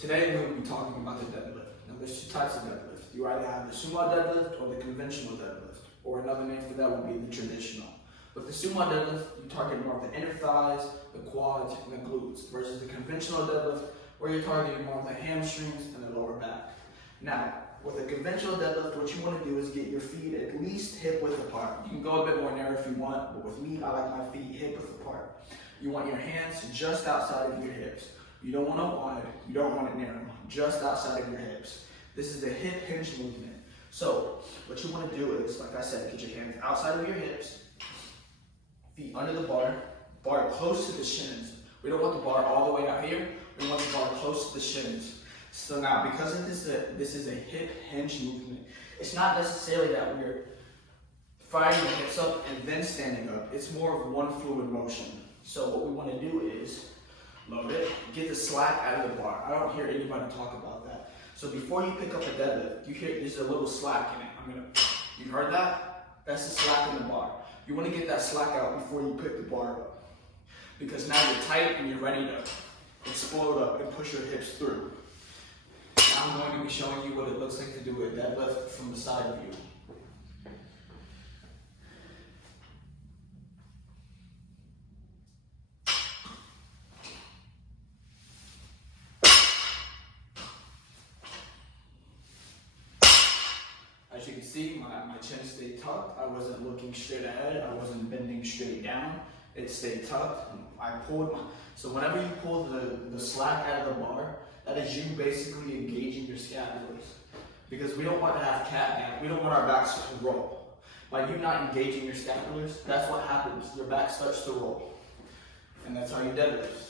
Today we're going to be talking about the deadlift. Now there's two types of deadlift. You either have the Sumo Deadlift or the conventional deadlift, or another name for that would be the traditional. With the Sumo Deadlift, you target more of the inner thighs, the quads, and the glutes, versus the conventional deadlift, where you're targeting more of the hamstrings and the lower back. Now, with a conventional deadlift, what you want to do is get your feet at least hip width apart. You can go a bit more narrow if you want, but with me, I like my feet hip width apart. You want your hands just outside of your hips. You don't want it wide, you don't want it narrow, just outside of your hips. This is the hip hinge movement. So, what you want to do is, like I said, get your hands outside of your hips, feet under the bar close to the shins. We don't want the bar all the way out here, we want the bar close to the shins. So now, because this is a hip hinge movement, it's not necessarily that we're firing the hips up and then standing up. It's more of one fluid motion. So what we want to do is load it, get the slack out of the bar. I don't hear anybody talk about that. So before you pick up a deadlift, you hear there's a little slack in it. You heard that? That's the slack in the bar. You want to get that slack out before you pick the bar up. Because now you're tight and you're ready to explode up and push your hips through. Now I'm going to be showing you what it looks like to do a deadlift from the side view. As you can see, my chin stayed tucked. I wasn't looking straight ahead. I wasn't bending straight down. It stayed tucked. I pulled so whenever you pull the slack out of the bar, that is you basically engaging your scapulars. Because we don't want to have cat back. We don't want our backs to roll. By you not engaging your scapulars, that's what happens. Your back starts to roll. And that's how you deadlift.